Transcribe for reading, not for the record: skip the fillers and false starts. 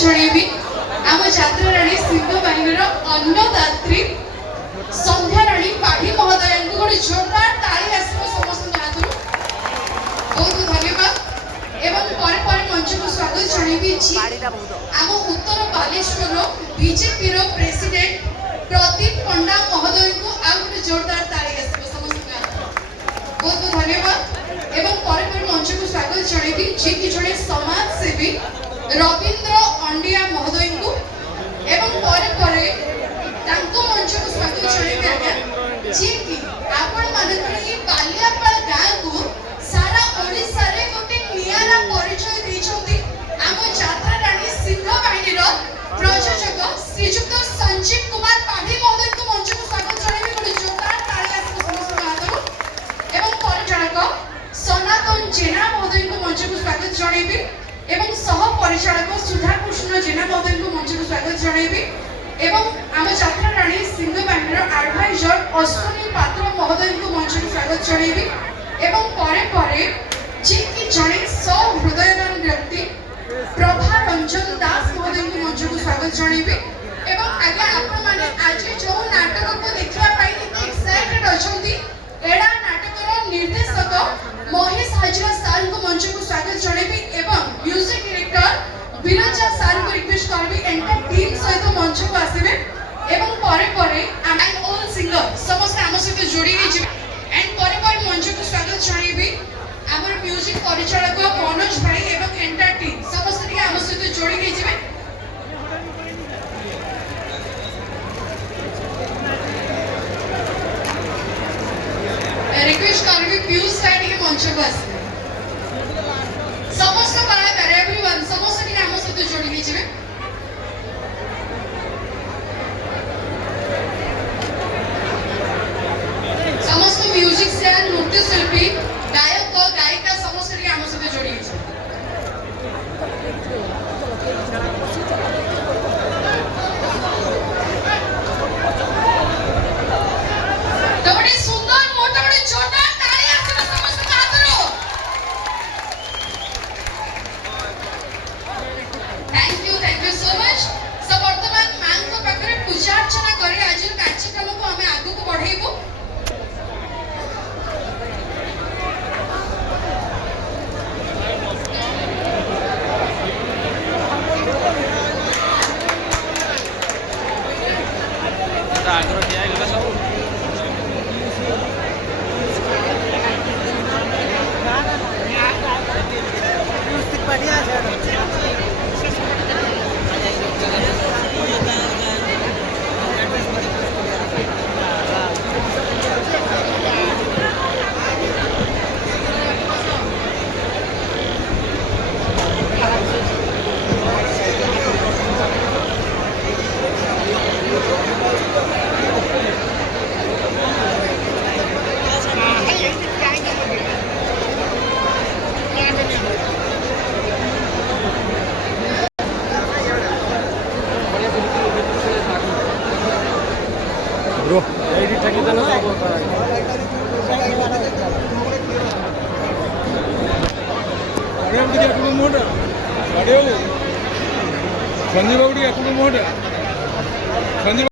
ଜଣେଇବି ଆମ ଯାତ୍ରାରାଣୀ ସିଂହ ବାହିନୀର ଅନ୍ନଦାତ୍ରୀ ସନ୍ଧ୍ୟାରାଣୀ ପାଢୀ ମହୋଦୟଙ୍କୁ ଗୋଟେ ଜୋରଦାର ତାଳି ଆସିବ ସମସ୍ତଙ୍କ ହାତରୁ। ବହୁତ ଧନ୍ୟବାଦ। ଏବଂ ପରେ ପରେ ମଞ୍ଚକୁ ସ୍ୱାଗତ ଜଣେଇବି ଆମ ଉତ୍ତର ବାଲେଶ୍ୱରର ବିଜେପିର ପ୍ରେସିଡେଣ୍ଟ ପ୍ରଦୀପ ପଣ୍ଡା ମହୋଦୟଙ୍କୁ ଆଉ ଗୋଟେ ଜୋରଦାର ତାଳି ଆସିବ ସମସ୍ତଙ୍କ ହାତରୁ। ବହୁତ ଧନ୍ୟବାଦ। ଏବଂ ପରେ ପରେ ମଞ୍ଚକୁ ସ୍ୱାଗତ ଜଣେଇବି ଯିଏକି ଜଣେ ସମାଜସେବୀ ରବୀନ୍ଦ୍ର ଅଣ୍ଡିଆ ମହୋଦୟଙ୍କୁ। ଏବଂ ପରେ ପରେ ତାଙ୍କ ମଞ୍ଚକୁ ସ୍ୱାଗତ ଜଣେଇବି ଆଜ୍ଞା ଯିଏକି ଆପଣମାନଙ୍କର ଏହି ବାଲିଆପାଳ ଗାଁକୁ ସାରା ଓଡ଼ିଶାରେ ଗୋଟେ ନିଆରା ପରିଚୟ ଦେଇଛନ୍ତି ଆମ ଯାତ୍ରାରାଣୀ ସିଂହ ବାହିନୀର ପ୍ରଯୋଜକ ଶ୍ରୀଯୁକ୍ତ ସଞ୍ଜୀବ କୁମାର ପାଢୀ ମହୋଦୟଙ୍କୁ ମଞ୍ଚକୁ ସ୍ୱାଗତ ଜଣେଇବି। ଗୋଟେ ଜୋରଦାର ତାଳି ଆସିବ ସମସ୍ତଙ୍କ ହାତରୁ। ଏବଂ ପରେ ଜଣକ ସନାତନ ଜେନା ମହୋଦୟଙ୍କୁ ମଞ୍ଚକୁ ସ୍ୱାଗତ ଜଣେଇବି ଏବଂ ସହ ପରିଚାଳକ ସୁଧାକୃଷ୍ଣ ଜେନା ମହୋଦୟଙ୍କୁ ମଞ୍ଚକୁ ସ୍ୱାଗତ ଜଣେଇବି ଏବଂ ଆମ ଯାତ୍ରାରାଣୀ ସିଂହ ବାହିନୀର ଆଡଭାଇଜର ଅଶ୍ୱିନୀ ପାତ୍ର ମହୋଦୟଙ୍କୁ ମଞ୍ଚକୁ ସ୍ୱାଗତ ଜଣେଇବି ଏବଂ ପରେ ପରେ ଯିଏକି ଜଣେ ସହୃଦୟବାନ ବ୍ୟକ୍ତି ପ୍ରଭା ରଞ୍ଜନ ଦାସ ମହୋଦୟଙ୍କୁ ମଞ୍ଚକୁ ସ୍ୱାଗତ ଜଣେଇବି। ଏବଂ ଆଜ୍ଞା ଆପଣମାନେ ଆଜି ଯେଉଁ ନାଟକକୁ ଦେଖିବା ପାଇଁ ଏତେ ଏକ୍ସାଇଟେଡ ଅଛନ୍ତି ଏଡ଼ା ନାଟକର ନିର୍ଦ୍ଦେଶକ ମହେଶ ହାଜରା ସାରଙ୍କୁ ମଞ୍ଚକୁ ସ୍ୱାଗତ ଜଣେଇବି ଏବଂ ମ୍ୟୁଜିକ ଡିରେକ୍ଟର ବିରଜା ସାରଙ୍କୁ ରିକ୍ୱେଷ୍ଟ କରିବି ଏଣ୍ଟାର ଟିମ୍ ସହିତ ମଞ୍ଚକୁ ଆସିବେ ଏବଂ ପରେ ପରେ ଆଣ୍ଡ ଅଲ୍ ସିଙ୍ଗର ସମସ୍ତେ ଆମ ସହିତ ଯୋଡ଼ି ହେଇଯିବେ ଏଣ୍ଡ ପରେ ପରେ ମଞ୍ଚକୁ ସ୍ୱାଗତ ଜଣେଇବି ଆମର ମ୍ୟୁଜିକ ପରିଚାଳକ ମନୋଜ ଭାଇ ଏବଂ ଏଣ୍ଟାର ଟିମ୍ ସମସ୍ତେ ଟିକେ ଆମ ସହିତ ଯୋଡ଼ି ହେଇଯିବେ। ରିକ୍ୱେଷ୍ଟ କରିବି ପିୟୁଷ ଭାଇ ଟିକେ ମଞ୍ଚକୁ ଆସିବେ। ସମସ୍ତ କଳାକାର ଏଭ୍ରିୱାନ୍ ସମସ୍ତେ ଟିକେ ଆମ ସହିତ ଯୋଡ଼ି ହେଇଯିବେ। ସମସ୍ତ ମ୍ୟୁଜିସିଆନ ନୃତ୍ୟଶିଳ୍ପୀ ଗାୟକ ଗାୟିକା ସମସ୍ତେ ଟିକେ ଆମ ସହିତ ଯୋଡ଼ି ହେଇଯିବେ। ପୂଜାର୍ଚ୍ଚନା କରି ଆଜିର କାର୍ଯ୍ୟକ୍ରମକୁ ଆମେ ଆଗକୁ ବଢ଼େଇବୁ। Bro, ini kita nak apa? Ada yang kita aku mau ada. Ada yang Sanjeev Babu dia aku mau ada. Sanjeev